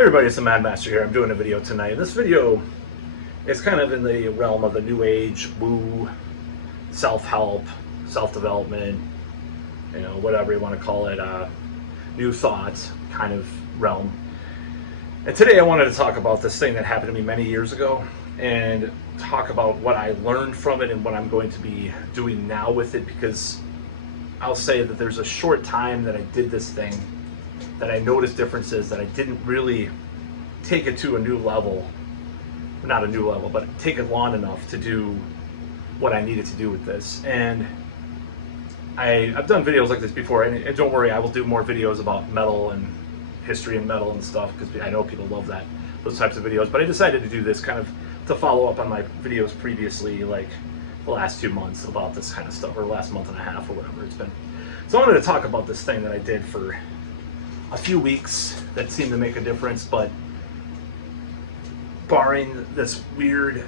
Hey everybody, it's the Mad Master here. I'm doing a video tonight. This video is kind of in the realm of the new age, woo, self-help, self-development, whatever you want to call it, new thoughts kind of realm. And today I wanted to talk about this thing that happened to me many years ago and talk about what I learned from it and what I'm going to be doing now with it, because I'll say that there's a short time that I did this thing that I noticed differences, that I didn't really take it to a new level, not a new level, but take it long enough to do what I needed to do with this. And I've done videos like this before, and don't worry, I will do more videos about metal and history and metal and stuff, because I know people love those types of videos. But I decided to do this kind of to follow up on my videos previously, like the last 2 months about this kind of stuff, or last month and a half or whatever it's been. So I wanted to talk about this thing that I did for a few weeks that seemed to make a difference, but barring this weird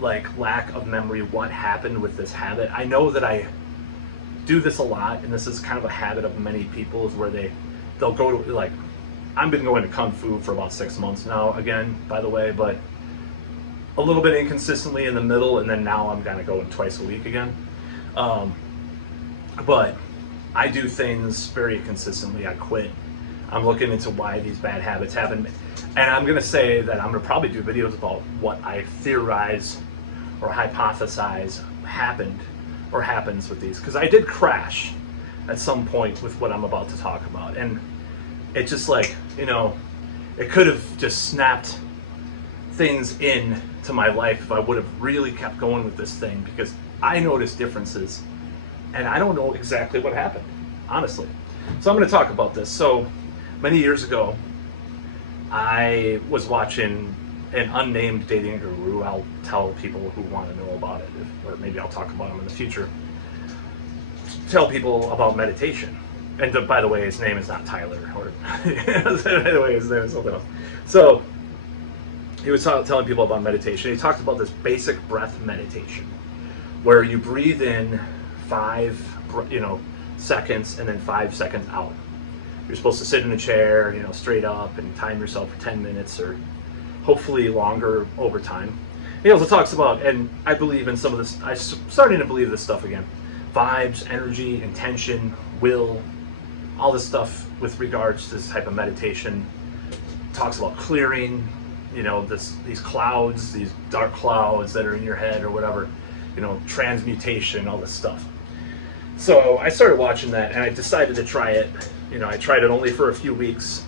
lack of memory, what happened with this habit. I know that I do this a lot, and this is kind of a habit of many people, is where they'll go to, I've been going to Kung Fu for about 6 months now, again, by the way, but a little bit inconsistently in the middle, and then now I'm kind of going twice a week again. But I do things very consistently. I quit. I'm looking into why these bad habits happen. And I'm going to say that I'm going to probably do videos about what I theorize or hypothesize happened or happens with these. Because I did crash at some point with what I'm about to talk about. And it just it could have just snapped things in to my life if I would have really kept going with this thing, because I noticed differences and I don't know exactly what happened, honestly. So I'm going to talk about this. So many years ago, I was watching an unnamed dating guru. I'll tell people who want to know about it, or maybe I'll talk about him in the future. Tell people about meditation. And by the way, his name is not Tyler, or by the way, his name is something else. So he was telling people about meditation. He talked about this basic breath meditation, where you breathe in 5 seconds and then 5 seconds out. You're supposed to sit in a chair, straight up, and time yourself for 10 minutes or hopefully longer over time. He also talks about, and I believe in some of this, I'm starting to believe this stuff again, vibes, energy, intention, will, all this stuff with regards to this type of meditation. Talks about clearing, these clouds, these dark clouds that are in your head or whatever, transmutation, all this stuff. So I started watching that, and I decided to try it. I tried it only for a few weeks,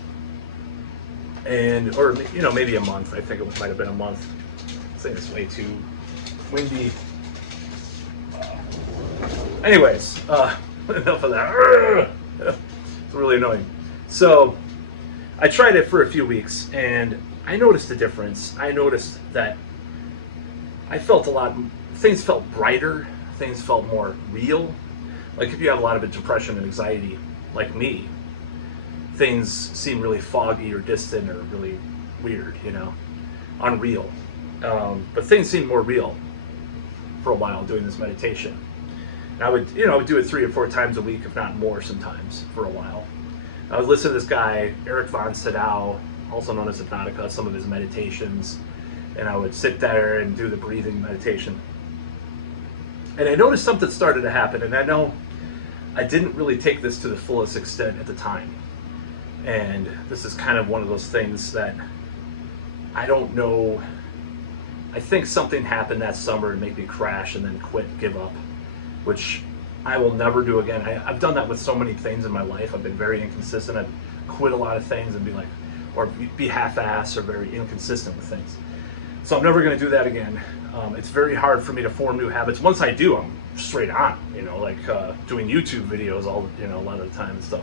or maybe a month. I think it might have been a month. I'm saying it's way too windy. Anyways, enough of that. It's really annoying. So I tried it for a few weeks, and I noticed a difference. I noticed that I felt things felt brighter, things felt more real. Like if you have a lot of depression and anxiety, like me, things seem really foggy or distant or really weird, unreal. But things seem more real for a while doing this meditation. And I would do it 3 or 4 times a week, if not more sometimes, for a while. I would listen to this guy, Eric Von Sydow, also known as Hypnotica, some of his meditations, and I would sit there and do the breathing meditation. And I noticed something started to happen, and I know I didn't really take this to the fullest extent at the time. And this is kind of one of those things that I don't know. I think something happened that summer to make me crash and then quit, give up, which I will never do again. I've done that with so many things in my life. I've been very inconsistent. I've quit a lot of things and be half-ass or very inconsistent with things. So I'm never going to do that again. It's very hard for me to form new habits. Once I do, I'm straight on, doing YouTube videos a lot of the time and stuff.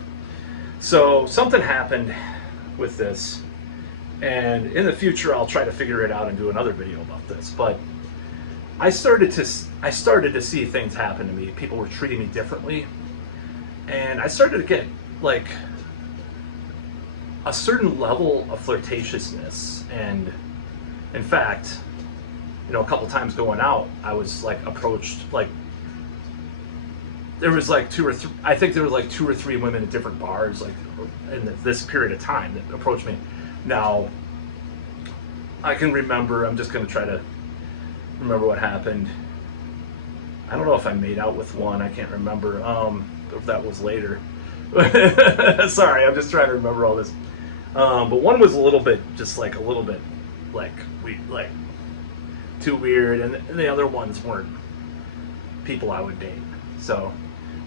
So something happened with this, and in the future I'll try to figure it out and do another video about this. But I started to see things happen to me. People were treating me differently, and I started to get a certain level of flirtatiousness. And in fact, a couple times going out, I was approached, there was 2 or 3, I think there was 2 or 3 women at different bars in this period of time that approached me. Now, I can remember. I'm just gonna try to remember what happened. I don't know if I made out with one. I can't remember. If that was later. Sorry, I'm just trying to remember all this. But one was a little bit, just like a little bit, like too weird, and the other ones weren't people I would date. So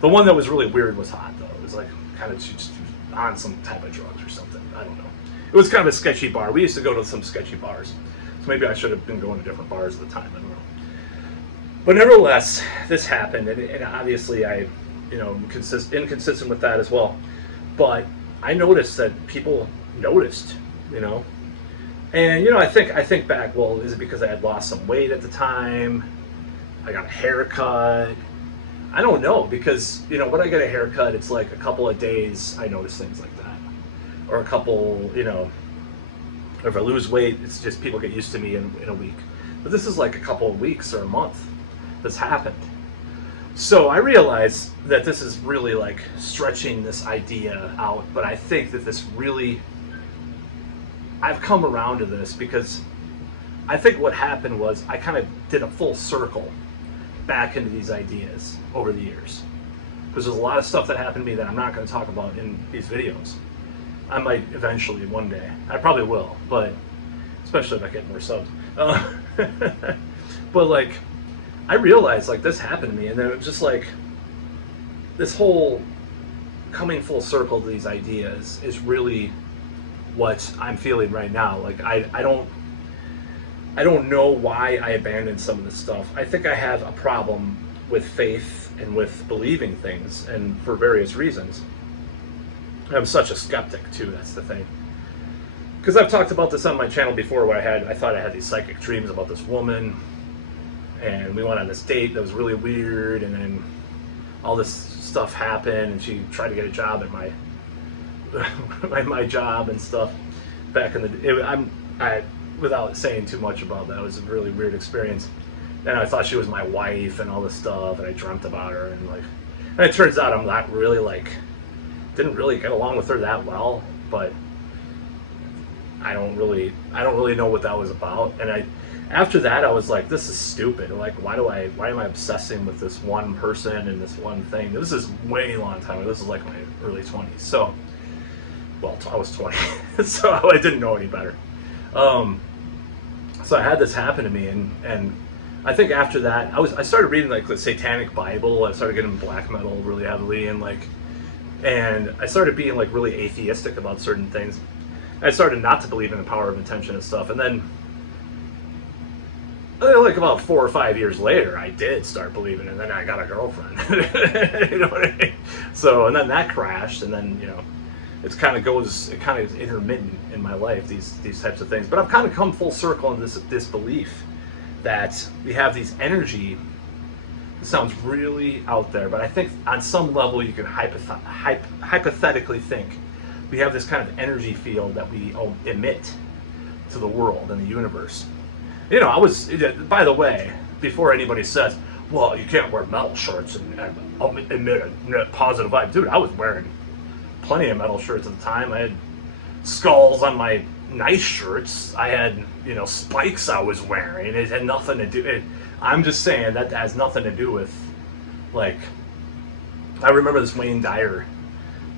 the one that was really weird was hot though. It was like kind of just on some type of drugs or something. I don't know. It was kind of a sketchy bar. We used to go to some sketchy bars, so maybe I should have been going to different bars at the time. I don't know. But nevertheless, this happened, and obviously I, inconsistent with that as well. But I noticed that people noticed, and I think back. Well, is it because I had lost some weight at the time? I got a haircut. I don't know, because when I get a haircut, it's like a couple of days I notice things like that, or a couple, if I lose weight, it's just people get used to me in a week. But this is like a couple of weeks or a month that's happened. So I realize that this is really like stretching this idea out, but I think that this really, I've come around to this because I think what happened was I kind of did a full circle back into these ideas over the years. Because there's a lot of stuff that happened to me that I'm not going to talk about in these videos. I might eventually one day. I probably will, but especially if I get more subs. But like, I realized like this happened to me, and then it was just like this whole coming full circle to these ideas is really what I'm feeling right now. Like I don't know why I abandoned some of this stuff. I think I have a problem with faith and with believing things, and for various reasons. I'm such a skeptic too, that's the thing. Because I've talked about this on my channel before, where I thought I had these psychic dreams about this woman, and we went on this date that was really weird, and then all this stuff happened, and she tried to get a job at my job and stuff back in the day. Without saying too much about that, it was a really weird experience. And I thought she was my wife and all this stuff, and I dreamt about her, and it turns out I'm not really didn't really get along with her that well, but I don't really know what that was about. And after that I was like, this is stupid. Like, why am I obsessing with this one person and this one thing? This is way long time ago. This is like my early 20s. So, well, I was 20, so I didn't know any better. So I had this happen to me, and I think after that I started reading like the Satanic Bible. I started getting black metal really heavily, and I started being like really atheistic about certain things. I started not to believe in the power of intention and stuff, and then like about 4 or 5 years later, I did start believing, and then I got a girlfriend. You know what I mean? So, and then that crashed, and then it kind of intermittent in my life, these types of things. But I've kind of come full circle in this belief that we have these energy. It sounds really out there, but I think on some level you can hypothetically think we have this kind of energy field that we emit to the world and the universe. By the way, before anybody says, well, you can't wear metal shirts and emit a positive vibe. Dude, I was wearing plenty of metal shirts at the time. I had skulls on my nice shirts. I had, spikes I was wearing. It had nothing to do. I'm just saying that has nothing to do with, I remember this Wayne Dyer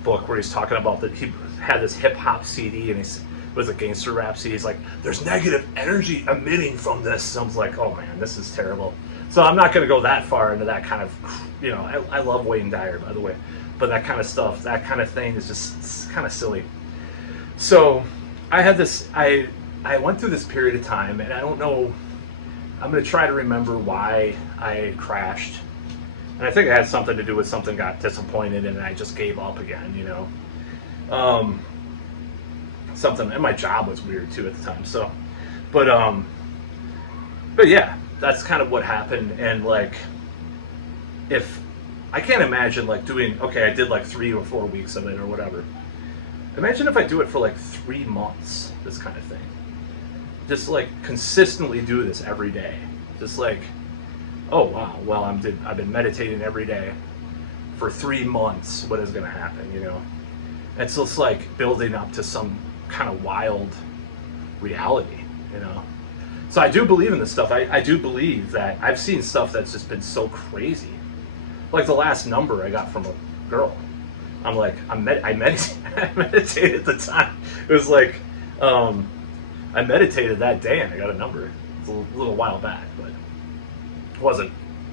book where he's talking about that he had this hip hop CD, and it was a gangster rap CD. He's like, there's negative energy emitting from this. And I was like, oh man, this is terrible. So I'm not going to go that far into that kind of, I love Wayne Dyer, by the way. But that kind of stuff, that kind of thing is just kind of silly. So I had this, I went through this period of time, and I don't know, I'm going to try to remember why I crashed. And I think it had something to do with something got disappointed and I just gave up again, something, and my job was weird too at the time. So, but yeah, that's kind of what happened. And if I can't imagine doing, okay, I did 3 or 4 weeks of it or whatever. Imagine if I do it for 3 months, this kind of thing. Just consistently do this every day. Just oh wow, well I've been meditating every day for 3 months. What is going to happen, And so it's building up to some kind of wild reality. you know. So I do believe in this stuff. I do believe that I've seen stuff that's just been so crazy. Like the last number I got from a girl. I'm like, I meditated at the time. It was like, I meditated that day and I got a number. It's a little while back, but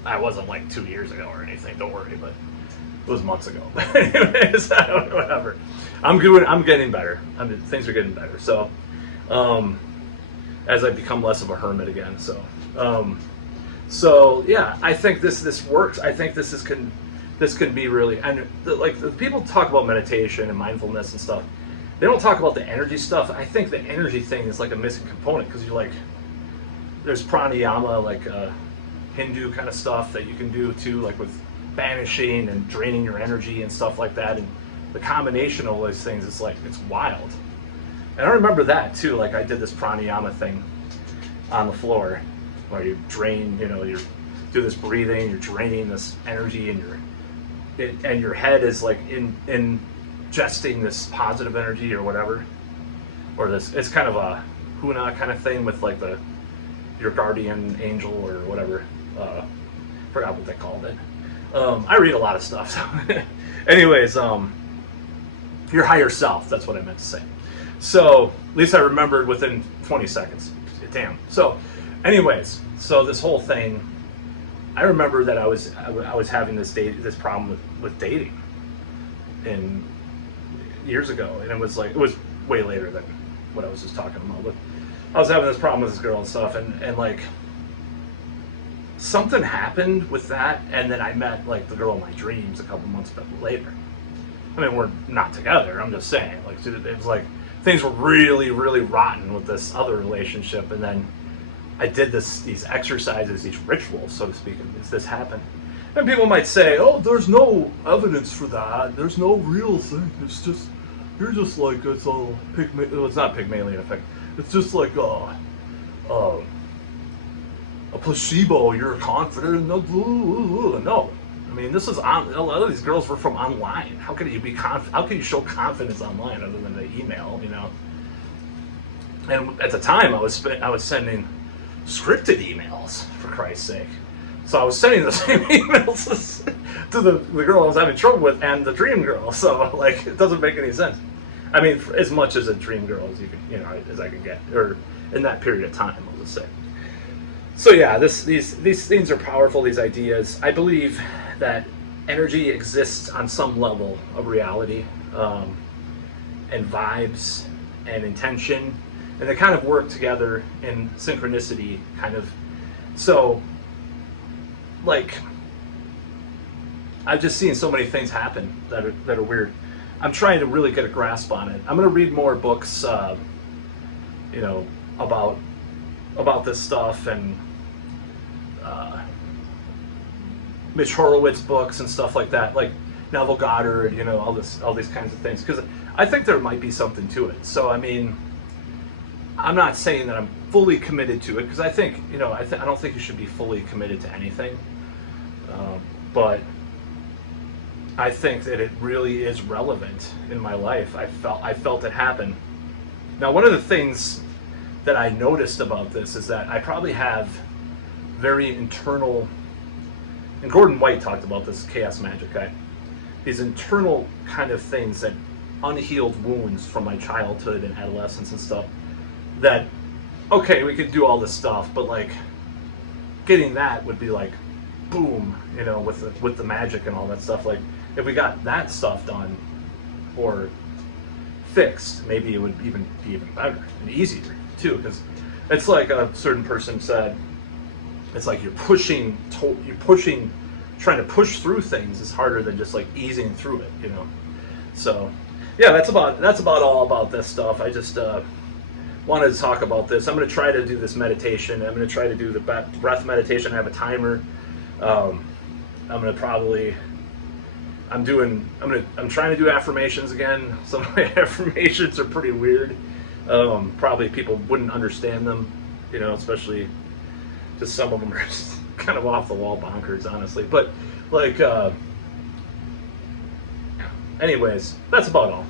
I wasn't like 2 years ago or anything. Don't worry, but it was months ago. Anyways, whatever. I'm getting better. Things are getting better. So, as I become less of a hermit again. So yeah, I think this works. I think this can be really, and like the people talk about meditation and mindfulness and stuff. They don't talk about the energy stuff. I think the energy thing is like a missing component because you're like, there's pranayama, like Hindu kind of stuff that you can do too, like with banishing and draining your energy and stuff like that. And the combination of all those things is like, it's wild. And I remember that too. Like I did this pranayama thing on the floor where you drain, you do this breathing, you're draining this energy, and your head is like ingesting this positive energy or whatever, or this. It's kind of a huna kind of thing with like your guardian angel or whatever. Forgot what they called it. I read a lot of stuff. So anyways, your higher self. That's what I meant to say. So at least I remembered within 20 seconds. Damn. So, anyways, so this whole thing, I remember that I was having this problem with dating, and years ago, and it was way later than what I was just talking about. But I was having this problem with this girl and stuff, and like something happened with that, and then I met like the girl in my dreams a couple months later. I mean, we're not together. I'm just saying, like it was like things were really, really rotten with this other relationship, and then I did these exercises, these rituals, so to speak, and this happened. And people might say, "Oh, there's no evidence for that. There's no real thing. It's just you're just like it's all it's not Pygmalion effect. It's just like a placebo. You're confident. No." I mean, this is on. A lot of these girls were from online. How can you be How can you show confidence online other than the email? And at the time, I was sending scripted emails, for Christ's sake. So I was sending the same emails to the girl I was having trouble with and the dream girl. So like, it doesn't make any sense. I mean, as much as a dream girl as you can, as I can get, or in that period of time, I'll just say. So yeah, these things are powerful. These ideas. I believe that energy exists on some level of reality, and vibes and intention, and they kind of work together in synchronicity, kind of. So, like, I've just seen so many things happen that are weird. I'm trying to really get a grasp on it. I'm going to read more books, about this stuff, and Mitch Horowitz books and stuff like that, like Neville Goddard, all these kinds of things, because I think there might be something to it. So I mean, I'm not saying that I'm fully committed to it, because I think I don't think you should be fully committed to anything, but I think that it really is relevant in my life. I felt it happen. Now, one of the things that I noticed about this is that I probably have very internal, and Gordon White talked about this, Chaos Magic guy, these internal kind of things, that unhealed wounds from my childhood and adolescence and stuff, that, okay, we could do all this stuff, but like getting that would be like, boom, with the magic and all that stuff. Like, if we got that stuff done or fixed, maybe it would be even better and easier too, because it's like a certain person said, it's like trying to push through things is harder than just like easing through it, So yeah, that's about all about this stuff. I just wanted to talk about this. I'm going to try to do this meditation. I'm going to try to do the breath meditation. I have a timer. I'm trying to do affirmations again. Some of my affirmations are pretty weird. Probably people wouldn't understand them, especially just some of them are just kind of off the wall bonkers, honestly. But like, anyways, that's about all.